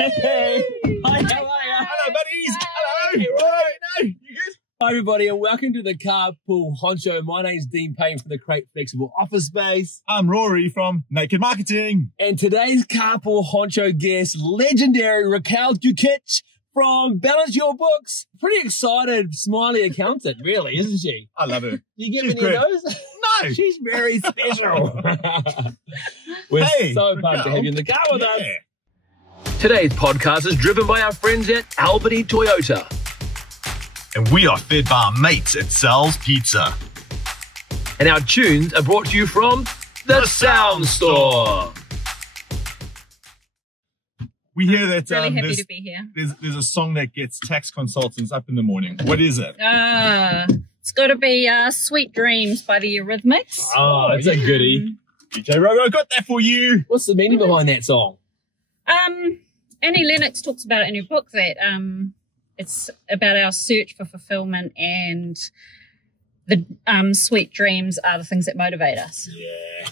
Hey! Hi, how are you? Hello, buddies. Hello. Hey, right. No, you good? Hi, everybody, and welcome to the Carpool Honcho. My name's Dean Payne from the Crate Flexible Office Space. I'm Rory from Naked Marketing. And today's Carpool Honcho guest, legendary Raquel Dukic from Balance Your Books. Pretty excited, smiley accountant, really, isn't she? I love her. You give She's any of great. those? No. She's very special. We're Hey, so pumped to Raquel. have you in the car with us. Yeah. Today's podcast is driven by our friends at Albany Toyota. And we are fed by our mates at Sal's Pizza. And our tunes are brought to you from the Sound Store. We hear that Really happy to be here. there's a song that gets tax consultants up in the morning. What is it? It's got to be Sweet Dreams by the Eurythmics. Oh, it's a goodie. DJ Rogo got that for you. What's the meaning behind that song? Annie Lennox talks about it in her book that it's about our search for fulfillment, and the sweet dreams are the things that motivate us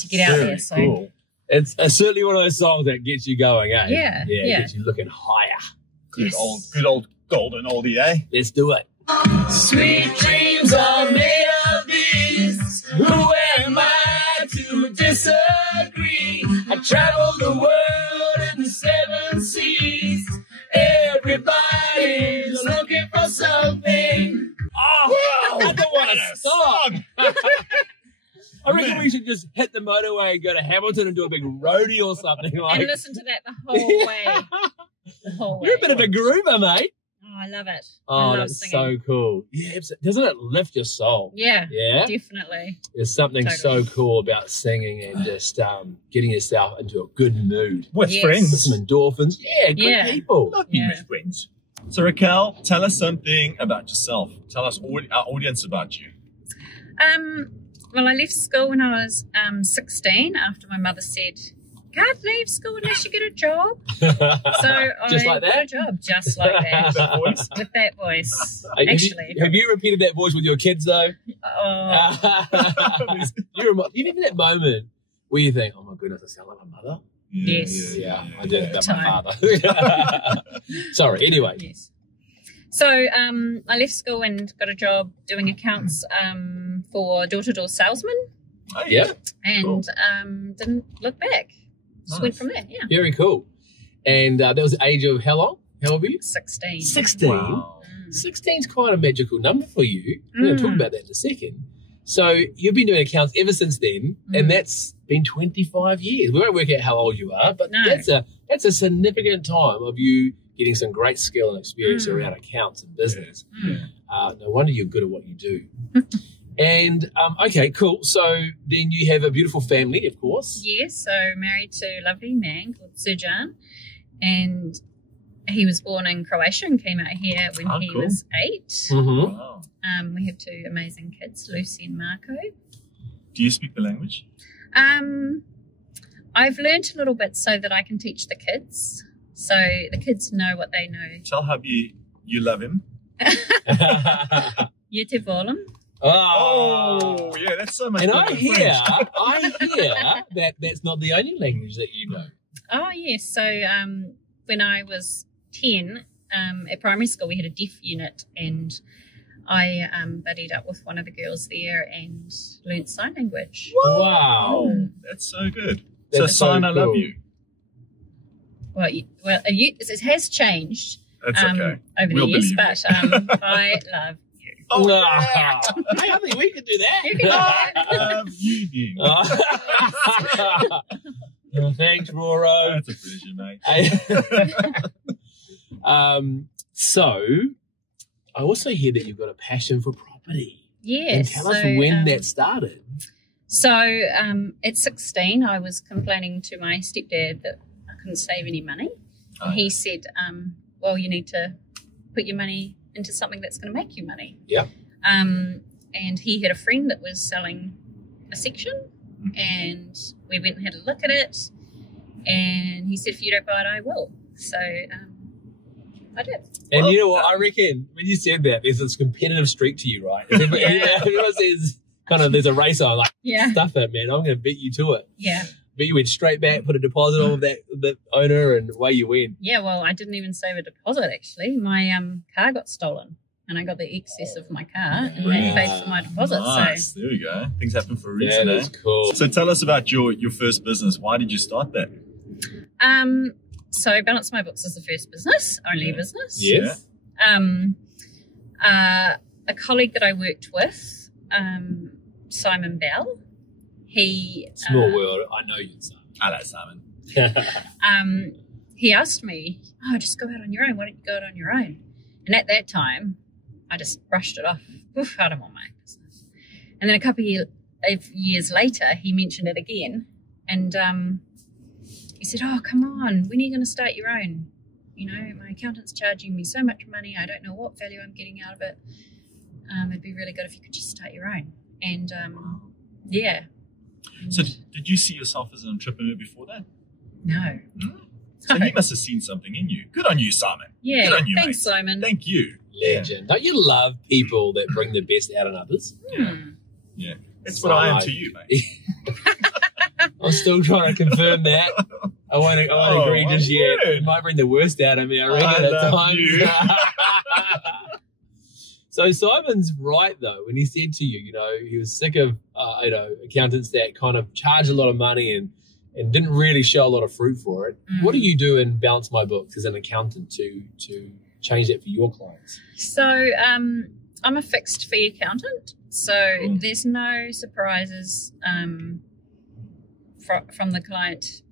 to get out there. So Cool. It's certainly one of those songs that gets you going, eh? Yeah, yeah. Gets you looking higher. Good old golden oldie, eh? Let's do it. Sweet dreams are made of this. Who am I to disagree? I travel the world in the 7 seas. Everybody's looking for something. Oh, I don't want to stop. I reckon we should just hit the motorway and go to Hamilton and do a big roadie or something like. and listen to that the whole way. The whole way. You're a bit of a groover, mate. Oh, I love it. I Oh, love that's singing. so cool. Yeah, doesn't it lift your soul? Yeah, Yeah. definitely. There's something Totally. so cool about singing and just getting yourself into a good mood. With Yes. friends. Some endorphins. Yeah, good Yeah. people. Love being Yeah. with friends. So Raquel, tell us something about yourself. Tell us our audience about you. Well, I left school when I was 16 after my mother said, "Can't leave school unless you get a job." So Just I like got that? a job just like that. That voice. With that voice, Have actually. you repeated that voice with your kids, though? Oh, You remember that moment where you think, oh my goodness, I sound like my mother? Yes. Yeah, I did it about my Time. father. Sorry, anyway. yes. So I left school and got a job doing accounts for door-to-door salesman, Oh, Yeah, and Cool. didn't look back. Just went Nice. from there. Yeah, very cool. And that was the age of how long? How old were you? 16. 16. Wow. 16's quite a magical number for you. We're going to talk Mm. about that in a second. So you've been doing accounts ever since then, and Mm. that's been 25 years. We won't work out how old you are, but No. that's a significant time of you getting some great skill and experience Mm. around accounts and business. Mm. No wonder you're good at what you do. And, okay, cool. So then you have a beautiful family, of course. Yes, so married to a lovely man called Srđan, and he was born in Croatia and came out here when Oh, he cool. was 8. Mm-hmm. Wow. We have 2 amazing kids, Lucy and Marco. Do you speak the language? I've learnt a little bit so that I can teach the kids, so the kids know what they know. Tell hubby you love him. Je te volim. Oh, yeah, that's so much And better I than hear French. that that's not the only language that you know. Oh, yes. So when I was 10, at primary school, we had a deaf unit, and I buddied up with one of the girls there and learnt sign language. Wow. That's so good. That's so sign so I love cool. you. It has changed That's okay. over We'll the years, believe but I love you. Oh, Hey, I think we could do that. You can do love you, Dean. Oh, thanks, Roro. That's a pleasure, mate. Uh, So, I also hear that you've got a passion for property. Yes. And tell us when that started. So at 16, I was complaining to my stepdad that I couldn't save any money. And he said, well, you need to put your money into something that's going to make you money. Yeah. And he had a friend that was selling a section, and we went and had a look at it, and he said, if you don't buy it, I will. So I did. And Well you know what? done. I reckon when you said that, there's this competitive streak to you, right? Everyone says, kind of, there's a race on, like, Yeah. stuff it, man. I'm going to beat you to it. Yeah. But you went straight back, put a deposit on with the owner, and away you went. Yeah, well, I didn't even save a deposit, actually. My car got stolen, and I got the excess of my car, and that paid for my deposit. Nice. So There we go. Things happen for a reason. That is cool. So tell us about your first business. Why did you start that? So Balance My Books is the first business, only business. Yes. A colleague that I worked with, Simon Bell, he... Small world. I know you, Simon. Hello, Simon. He asked me, just go out on your own. Why don't you go out on your own? And at that time, I just brushed it off. Oof, I don't want my business. And then a couple of years later, he mentioned it again. And he said, come on, when are you going to start your own? My accountant's charging me so much money. I don't know what value I'm getting out of it. It'd be really good if you could just start your own. And, yeah. So did you see yourself as an entrepreneur before that? No. So he must have seen something in you. Good on you, Simon. Yeah. Good on you, Thanks, mate. Simon. Thank you. Legend. Don't you love people that bring the best out in others? Yeah. That's what I am to you, mate. I'm still trying to confirm that. I won't agree just yet. It might bring the worst out of me, I reckon, at times. So Simon's right, though, when he said to you, he was sick of, accountants that kind of charge a lot of money and didn't really show a lot of fruit for it. What do you do in Balance My Books as an accountant to change that for your clients? So I'm a fixed fee accountant. So there's no surprises from the client.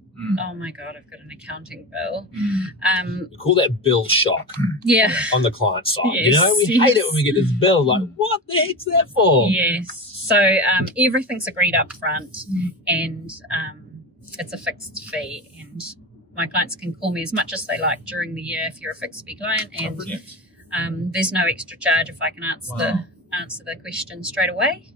Oh my God, I've got an accounting bill. We call that bill shock. Yeah. On the client side. Yes, We hate it when we get this bill. Like, what the heck's that for? Yes. So everything's agreed up front, and it's a fixed fee, and my clients can call me as much as they like during the year if you're a fixed fee client, and there's no extra charge if I can answer the question straight away.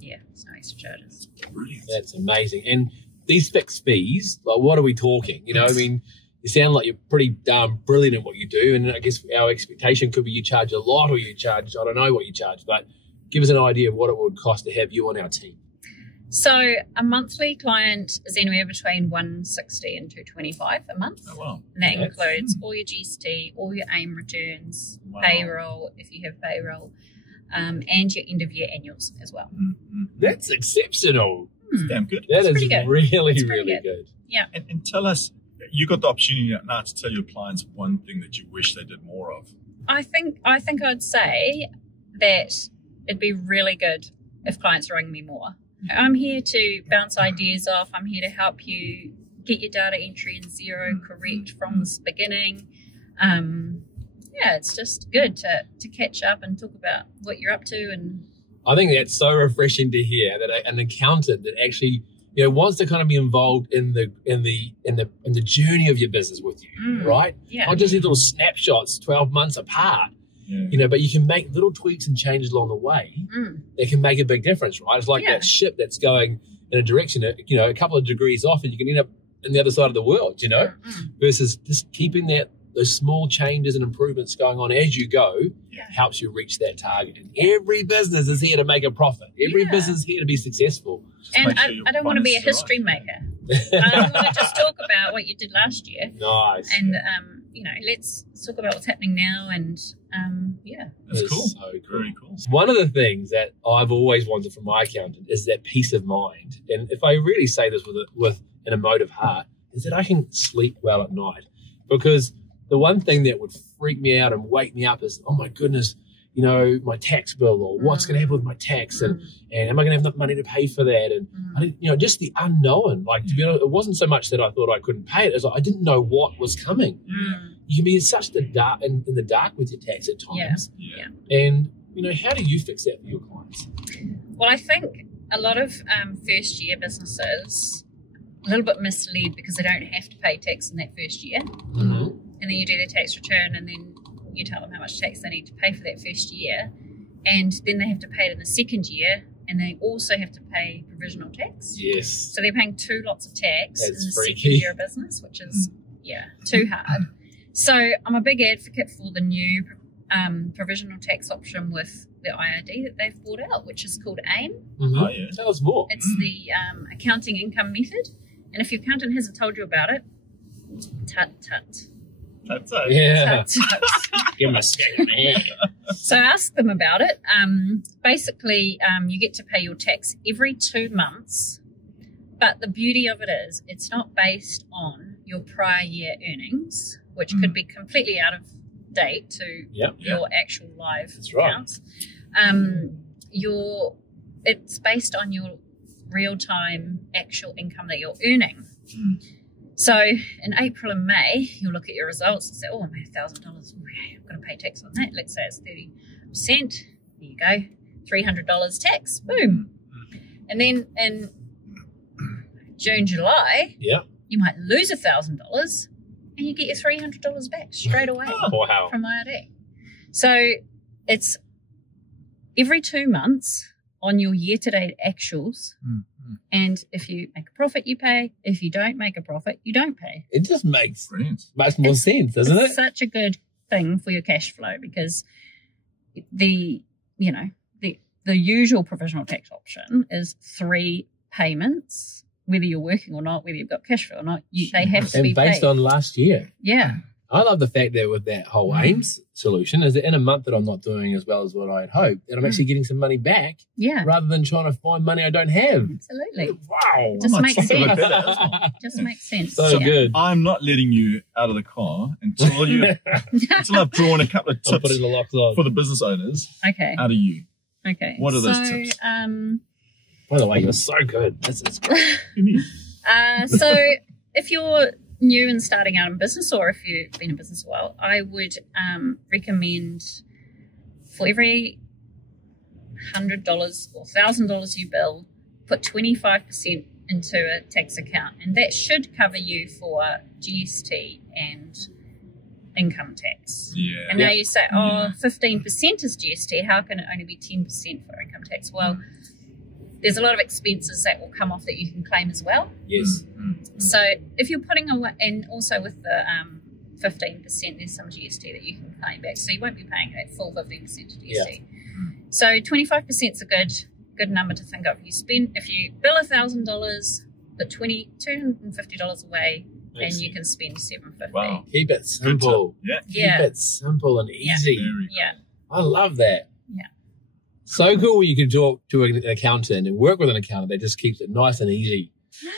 There's no extra charges. Brilliant. That's amazing. And these fixed fees, like, what are we talking? You sound like you're pretty darn brilliant at what you do, and I guess our expectation could be you charge a lot or you charge, I don't know what you charge, but give us an idea of what it would cost to have you on our team. So a monthly client is anywhere between $160 and $225 a month. Oh, wow. And that includes all your GST, all your AIM returns, payroll, if you have payroll, and your end of year annuals as well. That's exceptional. Damn good. That is good. really, really good. Yeah. And tell us, you got the opportunity now to tell your clients one thing that you wish they did more of. I think I'd say that it'd be really good if clients rang me more. I'm here to bounce ideas off. I'm here to help you get your data entry in Xero correct from the beginning. It's just good to catch up and talk about what you're up to. And I think that's so refreshing to hear that an accountant that actually wants to kind of be involved in the journey of your business with you, right? Yeah. Not just these little snapshots 12 months apart. But you can make little tweaks and changes along the way that can make a big difference, right? It's like that ship that's going in a direction, a couple of degrees off, and you can end up in the other side of the world, versus just keeping those small changes and improvements going on as you go helps you reach that target. And every business is here to make a profit. Every business is here to be successful. And I don't want to be a history maker. I want to just talk about what you did last year. Nice. And, let's talk about what's happening now. And, That's cool. So cool. Very cool. One of the things that I've always wanted from my accountant is that peace of mind. And if I really say this with an emotive heart, is that I can sleep well at night. Because the one thing that would freak me out and wake me up is, oh my goodness, my tax bill, or what's going to happen with my tax, and am I going to have enough money to pay for that? And I didn't, just the unknown. Like, to be honest, it wasn't so much that I thought I couldn't pay it, as I didn't know what was coming. You can be in such in the dark with your tax at times. And how do you fix that for your clients? Well, I think a lot of first year businesses a little bit misled because they don't have to pay tax in that first year. And then you do their tax return, and then you tell them how much tax they need to pay for that first year. And then they have to pay it in the second year, and they also have to pay provisional tax. Yes. So they're paying two lots of tax in the freaky. second year of business, which is, too hard. So I'm a big advocate for the new provisional tax option with the IRD that they've brought out, which is called AIM. Mm-hmm. Oh, yeah. Tell us more. It's the accounting income method. And if your accountant hasn't told you about it, tut. That's it. Yeah. Tut, tut. Give him a second. So ask them about it. Basically, you get to pay your tax every 2 months. But the beauty of it is it's not based on your prior year earnings, which could be completely out of date to your actual live accounts. It's based on your real-time actual income that you're earning. So in April and May, you'll look at your results and say, oh, I made $1,000. I've got to pay tax on that. Let's say it's 30%. There you go. $300 tax. Boom. And then in June, July, you might lose $1,000 and you get your $300 back straight away from IRD. So it's every 2 months on your year-to-date actuals. And if you make a profit, you pay. If you don't make a profit, you don't pay. It just makes Brilliant. much more sense, doesn't it? It's such a good thing for your cash flow because the usual provisional tax option is 3 payments, whether you're working or not, whether you've got cash flow or not. They have to be based paid. on last year. Yeah. I love the fact that with that whole AIMS solution is that in a month that I'm not doing as well as what I had hoped, that I'm actually getting some money back rather than trying to find money I don't have. Absolutely. Wow. Just makes Something sense. like that as well. Just makes sense. So good. I'm not letting you out of the car until I've drawn a couple of I'll tips put in the locks on. for the business owners Okay. out of you. Okay. What are those tips? By the way, you're so good. That's great. So if you're new and starting out in business, or if you've been in business a while, I would recommend for every $100 or $1,000 you bill, put 25% into a tax account, and that should cover you for GST and income tax. Yeah. And now you say, 15% is GST. How can it only be 10% for income tax? Well, there's a lot of expenses that will come off that you can claim as well. Yes. So if you're putting away, and also with the 15%, there's some GST that you can claim back. So you won't be paying that full 15% of GST. Yeah. So 25% is a good number to think of. If you bill $1,000, put $250 away, and you can spend $750. Wow. Keep it simple. Yeah. Keep it simple and easy. Yeah. I love that. Yeah. So cool when you can talk to an accountant and work with an accountant that just keeps it nice and easy.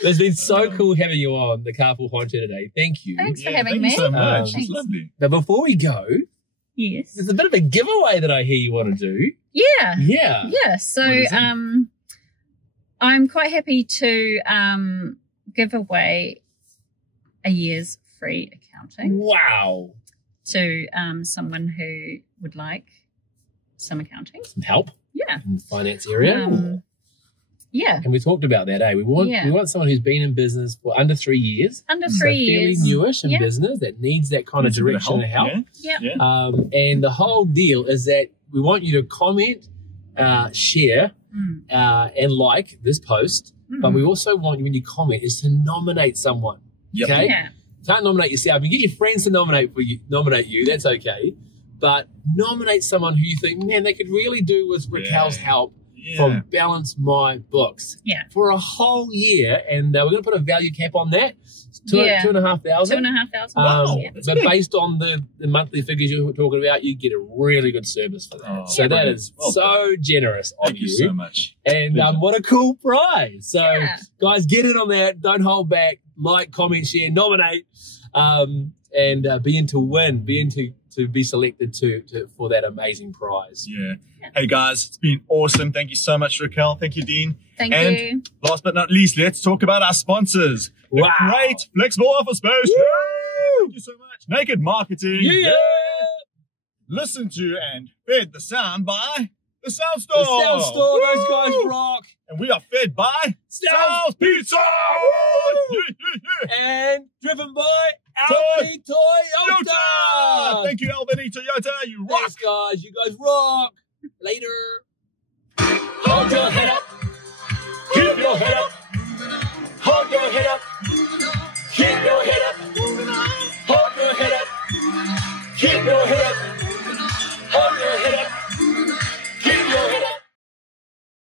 It's been so cool having you on the Carpool Honcho today. Thank you. Thanks for having me. Thank you so much. Thanks. It's lovely. But before we go, Yes. there's a bit of a giveaway that I hear you want to do. Yeah. Yeah. Yeah. So What is it? I'm quite happy to give away a year's free accounting Wow. to someone who would like some accounting. Some help Yeah. in the finance area. Yeah. And we talked about that, eh? We want someone who's been in business for under 3 years. Under So 3 fairly years. newish in Yeah. business that needs that kind of Needs a bit of direction and help. Yeah. Yeah. And the whole deal is that we want you to comment, share, and like this post. But we also want you, when you comment, is to nominate someone. Yep. Okay? Yeah. You can't nominate yourself. You can get your friends to nominate you. That's okay. But nominate someone who you think, man, they could really do with Raquel's help from Balance My Books. Yeah. For a whole year. And we're going to put a value cap on that. $2,500. $2,500. Wow. Yeah. But based on the monthly figures you were talking about, you get a really good service for that. Oh, So that is well so generous of Thank you so much. And Pleasure. what a cool prize. So Yeah. guys, get in on that. Don't hold back. Like, comment, share, nominate, and be in to win. Be in to be selected for that amazing prize. Yeah. Hey guys, it's been awesome. Thank you so much, Raquel. Thank you, Dean. Thank and you. last but not least, let's talk about our sponsors. The Wow. great flexible office space. Woo! Thank you so much. Naked Marketing. Yeah. Listen to and fed the sound by the Sound The Store. Sound Store, those guys Woo! rock. And we are fed by Sal's Pizza. And driven by Albany Toyota. Thank you, Albany Toyota. You rock. Thanks, guys. You guys rock. Later. Hold your head up.